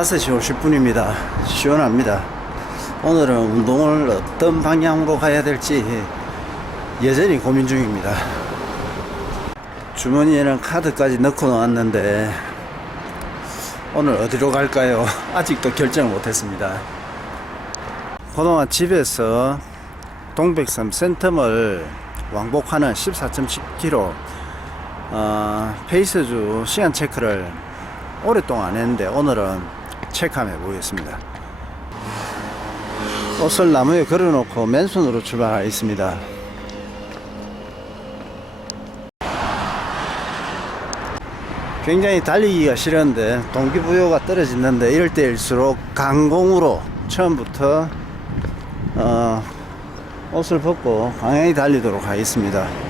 5시 50분입니다. 시원합니다. 오늘은 운동을 어떤 방향으로 가야 될지 여전히 고민 중입니다. 주머니에는 카드까지 넣고 나왔는데 오늘 어디로 갈까요? 아직도 결정을 못했습니다. 그동안 집에서 동백섬 센텀을 왕복하는 14.7km 어, 페이스주 시간 체크를 오랫동안 안 했는데 오늘은 체크함해 보겠습니다. 옷을 나무에 걸어놓고 맨손으로 출발하겠습니다. 굉장히 달리기가 싫은데 동기부여가 떨어지는데 이럴 때일수록 강공으로 처음부터 어, 옷을 벗고 강하게 달리도록 하겠습니다.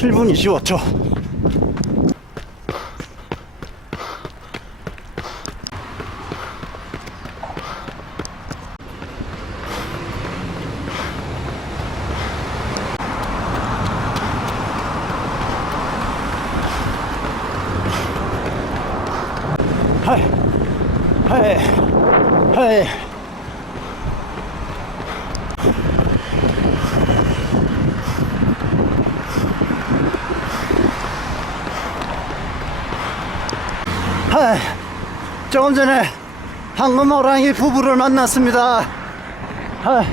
칠분 25초. 하이, 하이, 하이. 하이, 조금 전에 황금 호랑이 부부를 만났습니다. 하이.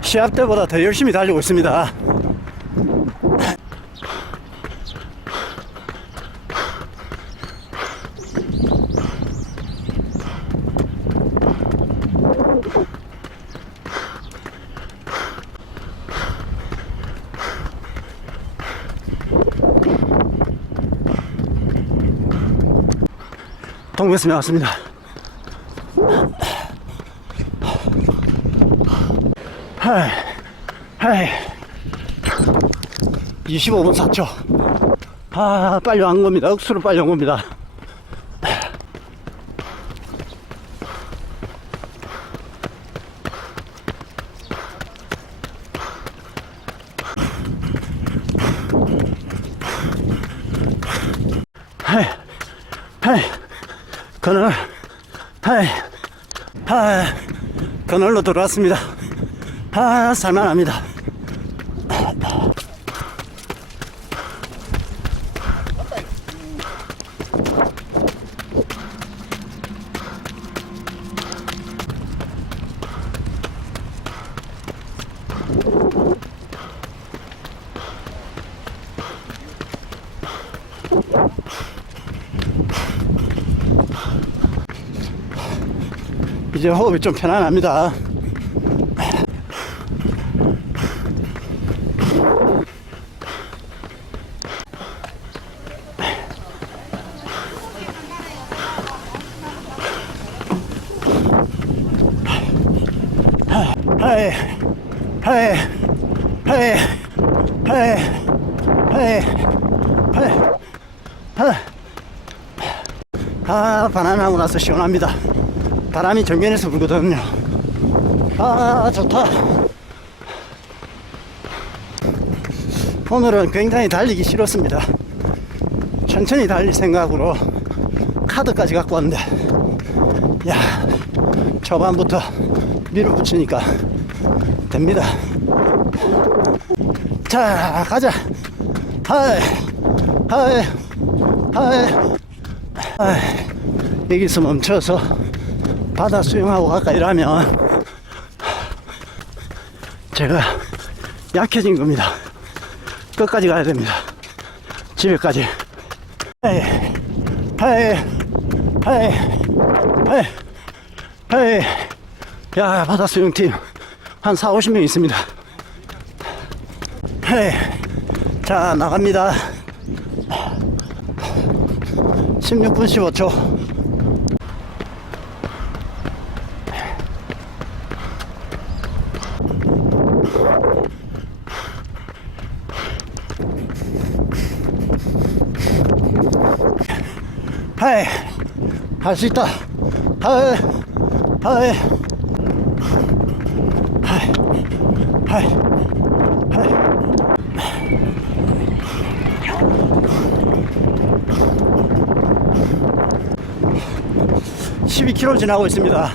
시합 때보다 더 열심히 달리고 있습니다. 동백섬에 왔습니다. 하이, 하이. 25분 4초. 아, 빨리 온 겁니다. 억수로 빨리 온 겁니다. 하이. 그늘, 하이. 그늘로 들어왔습니다. 아, 살만합니다. 이제 호흡이 좀 편안합니다. 아, 바람하고 나서 시원합니다. 바람이 정면에서 불거든요. 아, 좋다. 오늘은 굉장히 달리기 싫었습니다. 천천히 달릴 생각으로 카드까지 갖고 왔는데, 야, 초반부터 밀어붙이니까 됩니다. 자, 가자. 하이, 하이, 하이, 하이. 여기서 멈춰서 바다 수영하고 갈까 이러면 제가 약해진 겁니다. 끝까지 가야 됩니다. 집에까지. 하이, 하이, 하이, 하이, 하이. 야, 바다 수영팀 한 4, 50명 있습니다. 헤이. 자, 나갑니다. 16분 15초. 하이. 할 수 있다. 하이. 하이. 하이. 하이. 하이. 12km 지나고 있습니다.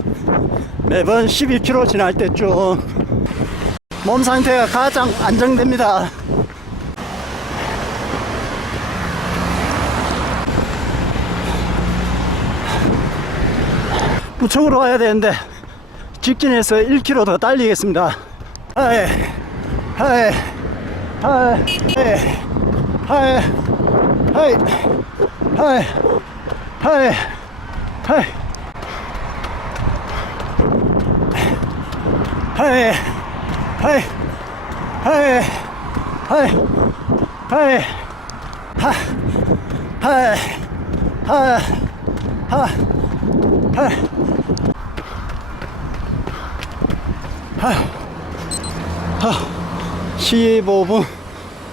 매번 12km 지날 때쯤 몸 상태가 가장 안정됩니다. 부천으로 가야 되는데 직진해서 1km 더 달리겠습니다. 하이, 하이, 하이, 하이, 하이, 하이, 하이, 하이. 하이 하이 하이 하이 하이 하 하이 하이 하하이 하 15분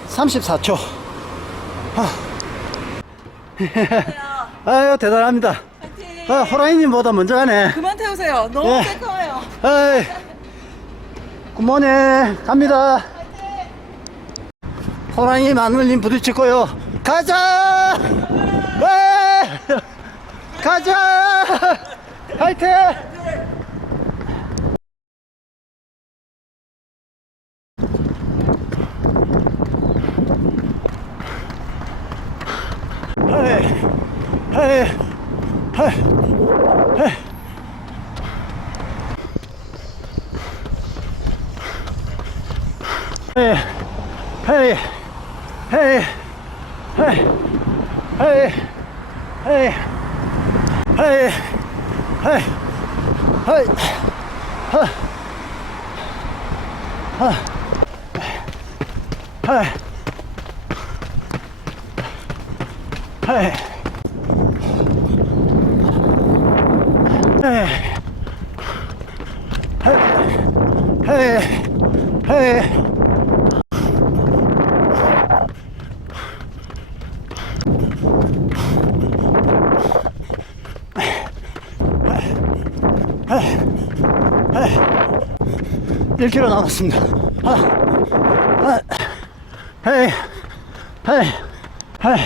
34초 아유 대단합니다 파이팅! 아, 호랑이님보다 먼저 가네 그만 태우세요. 너무 예. 새까매요. 에이, 굿모닝 갑니다. 호랑이 마늘님 부딪히고요. 가자! 네! 가자! 화이팅! 헤이, 헤이, 헤이, 헤이. 헤이, 헤이, 헤이, 헤이, 헤이, 헤이, 헤이, 헤이, 헤이, 하, 하, 헤이, 헤이, 헤이, 헤이, 헤이. 헤이, 1km 남았습니다. 아, 아, 헤이, 헤이, 헤이,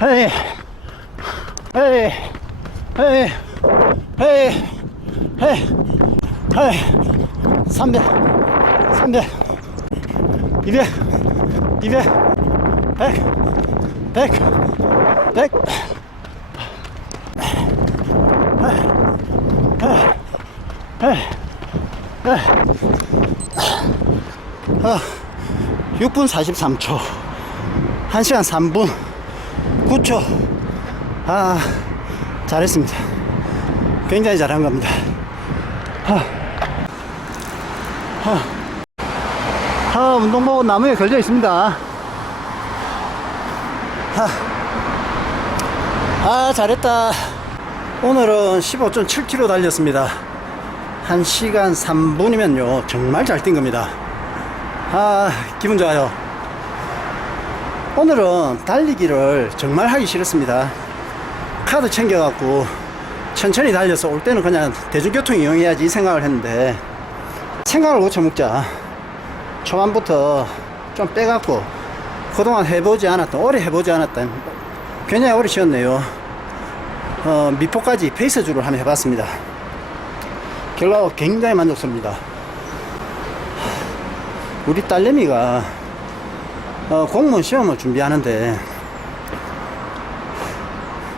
헤이, 헤이, 헤이, 헤이, 헤이, 헤이, 300, 300, 200, 200, 100, 100, 100. 아, 6분 43초. 1시간 3분 9초. 아 잘했습니다 굉장히 잘한 겁니다. 아, 아, 아 운동복은 나무에 걸려 있습니다. 아, 아 잘했다. 오늘은 15.7km 달렸습니다. 1시간 3분이면요. 정말 잘 뛴 겁니다. 아 기분 좋아요. 오늘은 달리기를 정말 하기 싫었습니다. 카드 챙겨갖고 천천히 달려서 올 때는 그냥 대중교통 이용해야지 이 생각을 했는데 생각을 고쳐먹자. 초반부터 좀 빼갖고 그동안 해보지 않았던 오래 해보지 않았던 굉장히 오래 쉬었네요. 어, 미포까지 페이스주를 한번 해봤습니다. 결과가 굉장히 만족스럽니다. 우리 딸내미가 어, 공무원 시험을 준비하는데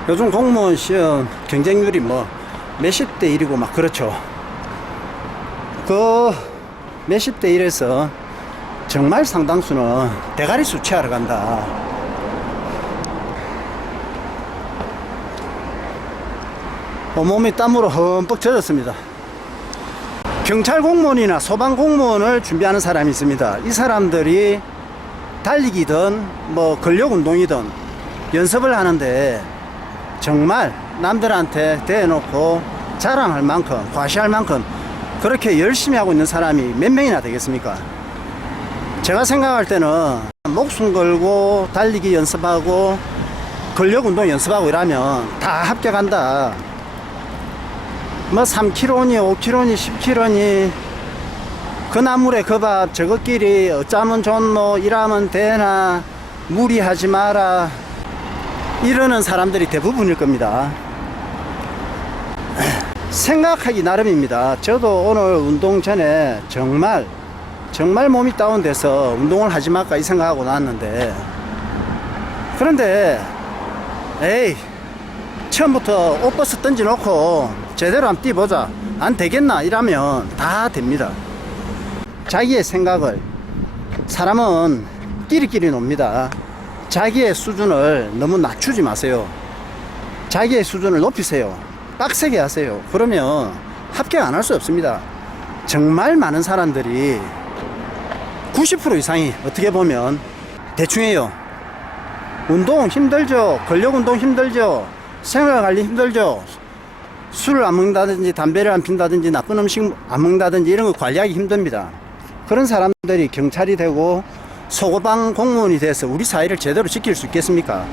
요즘 공무원 시험 경쟁률이 뭐 몇십 대 1이고 막 그렇죠. 그 몇십 대 1에서 정말 상당수는 대가리 수치하러 간다. 온몸이 땀으로 흠뻑 젖었습니다. 경찰 공무원이나 소방 공무원을 준비하는 사람이 있습니다. 이 사람들이 달리기든 뭐 근력 운동이든 연습을 하는데 정말 남들한테 대놓고 자랑할 만큼 과시할 만큼 그렇게 열심히 하고 있는 사람이 몇 명이나 되겠습니까? 제가 생각할 때는 목숨 걸고 달리기 연습하고 근력 운동 연습하고 이러면 다 합격한다. 뭐 3km니 5km니 10km니 그 나물에 그 밥 저것끼리 어쩌면 좋노 일하면 되나 무리하지 마라 이러는 사람들이 대부분일 겁니다. 생각하기 나름입니다. 저도 오늘 운동 전에 정말 정말 몸이 다운돼서 운동을 하지 말까 이 생각하고 나왔는데 그런데 에이 처음부터 옷버스 던져놓고 제대로 한번 뛰보자. 안 되겠나? 이러면 다 됩니다. 자기의 생각을. 사람은 끼리끼리 놉니다 자기의 수준을 너무 낮추지 마세요 자기의 수준을 높이세요 빡세게 하세요 그러면 합격 안 할 수 없습니다 정말 많은 사람들이 90% 이상이 어떻게 보면 대충해요 운동 힘들죠. 근력 운동 힘들죠. 생활 관리 힘들죠. 술을 안 먹는다든지 담배를 안 핀다든지 나쁜 음식 안 먹는다든지 이런 거 관리하기 힘듭니다. 그런 사람들이 경찰이 되고 소고방 공무원이 돼서 우리 사회를 제대로 지킬 수 있겠습니까?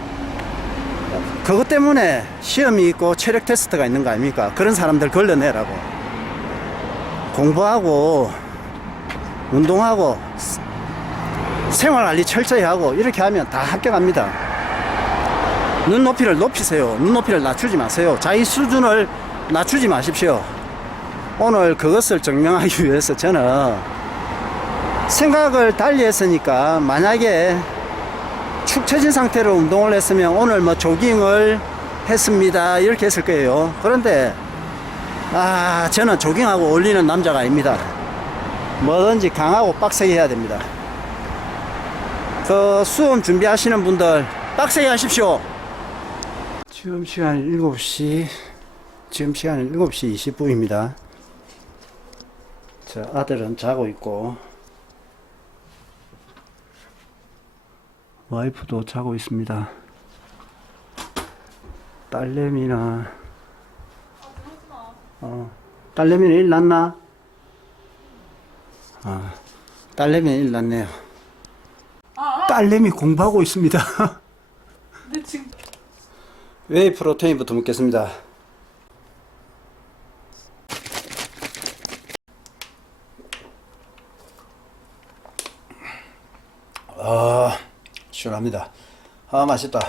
그것 때문에 시험이 있고 체력 테스트가 있는 거 아닙니까? 그런 사람들 걸러내라고. 공부하고 운동하고 생활 관리 철저히 하고 이렇게 하면 다 합격합니다. 눈높이를 높이세요. 눈높이를 낮추지 마세요. 자기 수준을 낮추지 마십시오. 오늘 그것을 증명하기 위해서 저는 생각을 달리 했으니까 만약에 축 처진 상태로 운동을 했으면 오늘 뭐 조깅을 했습니다. 이렇게 했을 거예요. 그런데 아, 저는 조깅하고 어울리는 남자가 아닙니다. 뭐든지 강하고 빡세게 해야 됩니다. 그 수험 준비하시는 분들 빡세게 하십시오. 지금 시간 7시, 지금 시간은 7시 20분입니다. 자, 아들은 자고 있고, 와이프도 자고 있습니다. 딸내미나, 어, 딸내미는 일 났나? 아, 딸내미는 일 났네요. 딸내미 공부하고 있습니다. 웨이 프로테인부터 먹겠습니다. 아, 시원합니다. 아, 맛있다.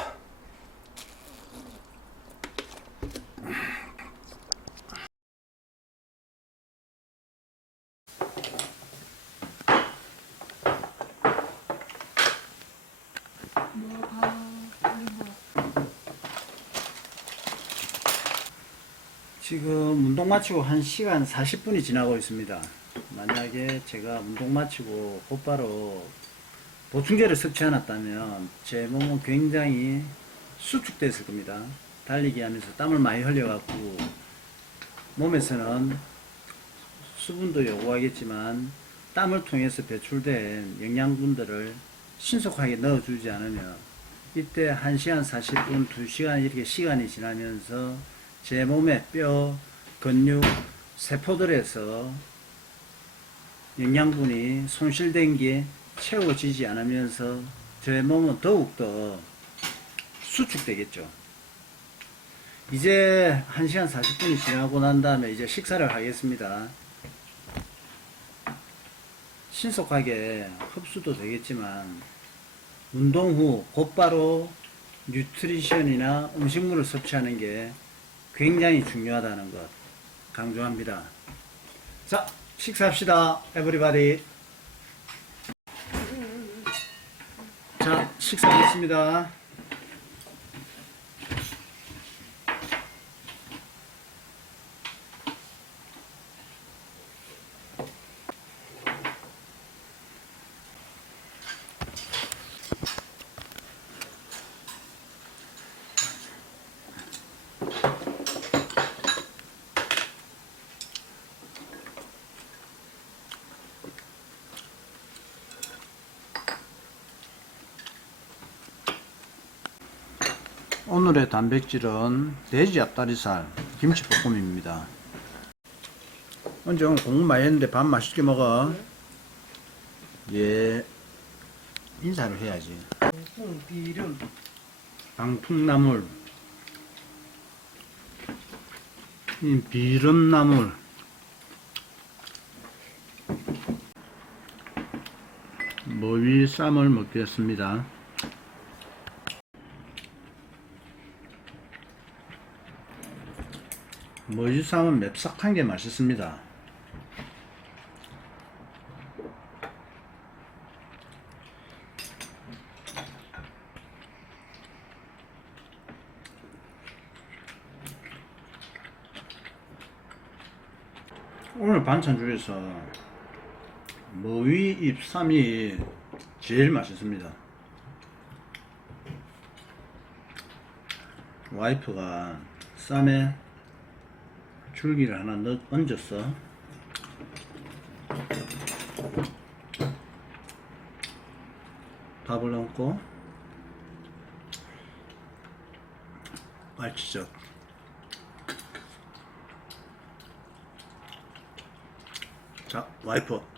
지금 운동 마치고 1시간 40분이 지나고 있습니다. 만약에 제가 운동 마치고 곧바로 보충제를 섭취 않았다면 제 몸은 굉장히 수축됐을 겁니다. 달리기 하면서 땀을 많이 흘려갖고 몸에서는 수분도 요구하겠지만 땀을 통해서 배출된 영양분들을 신속하게 넣어주지 않으면 이때 1시간 40분, 2시간 이렇게 시간이 지나면서 제 몸의 뼈, 근육, 세포들에서 영양분이 손실된 게 채워지지 않으면서 제 몸은 더욱더 수축되겠죠. 이제 1시간 40분이 지나고 난 다음에 이제 식사를 하겠습니다. 신속하게 흡수도 되겠지만 운동 후 곧바로 뉴트리션이나 음식물을 섭취하는 게 굉장히 중요하다는 것 강조합니다. 자, 식사합시다. 에브리바디. 자, 식사하겠습니다. 오늘의 단백질은 돼지 앞다리살 김치볶음입니다. 언제 오늘 공부 많이 했는데 밥 맛있게 먹어. 예. 인사를 해야지. 콩 비름 방풍나물. 이 비름나물. 모위 쌈을 먹겠습니다. 모위 쌈은 맵싹한 게 맛있습니다. 오늘 반찬 중에서 머위 잎쌈이 제일 맛있습니다. 와이프가 쌈에 줄기를 하나 넣, 얹었어. 밥을 넣고 알치젓 자 와이프